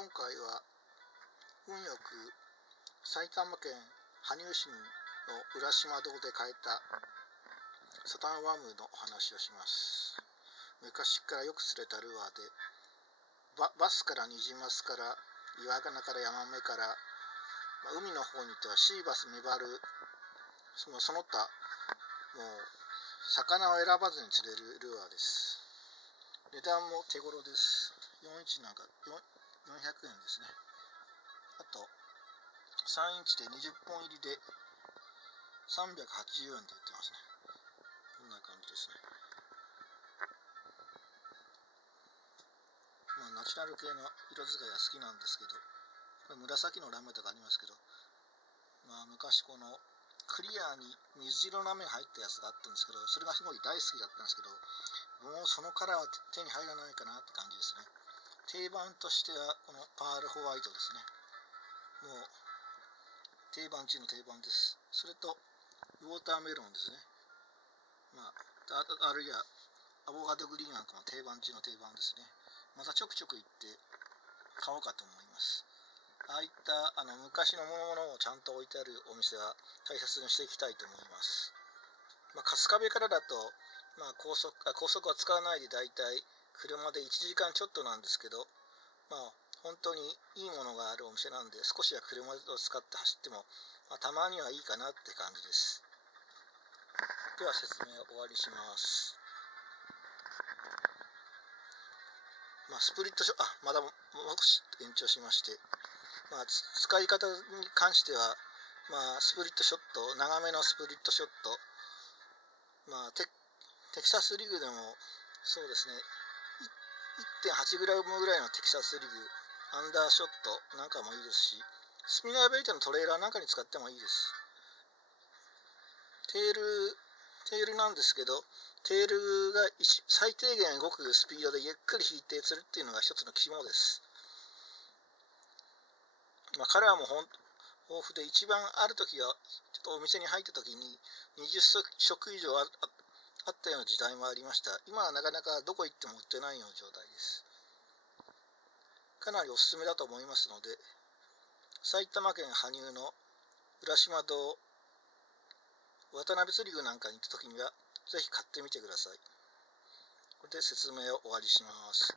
今回は運よく埼玉県羽生市の浦島堂で買えたサタンワムのお話をします。昔からよく釣れたルアーで、バスからニジマスから岩ガナからヤマメから、海の方に行ってはシーバス、メバル、その他もう魚を選ばずに釣れるルアーです。値段も手頃です。41なんか400円ですね。あと3インチで20本入りで380円で売ってますね。こんな感じですね。ナチュラル系の色使いが好きなんですけど、これ紫のラメとかありますけど、昔このクリアに水色のラメが入ったやつがあったんですけど、それがすごい大好きだったんですけど、もうそのカラーは手に入らないかなって感じですね。定番としてはこのパールホワイトですね。もう定番中の定番です。それとウォーターメロンですね。あるいはアボカドグリーンなんかも定番中の定番ですね。またちょくちょく行って買おうかと思います。ああいった昔のものをちゃんと置いてあるお店は大切にしていきたいと思います。春日部からだと、高速は使わないでだいたい車で1時間ちょっとなんですけど、本当にいいものがあるお店なんで、少しは車を使って走っても、たまにはいいかなって感じです。では説明を終わりします。スプリットショット、まだもう少し延長しまして、使い方に関しては、スプリットショット、長めのスプリットショット、テキサスリグでもそうですね、1.8 グラムぐらいのテキサスリグ、アンダーショットなんかもいいですし、スピナーベイトのトレーラーなんかに使ってもいいです。テールなんですけど、テールが最低限動くスピードでゆっくり引いて釣るっていうのが一つの肝です。カラーも豊富で、一番ある時はちょっとお店に入った時に20色以上あったような時代もありました。今はなかなかどこ行っても売ってないような状態です。かなりおすすめだと思いますので、埼玉県羽生の浦島堂渡辺釣り具なんかに行った時にはぜひ買ってみてください。これで説明を終わりします。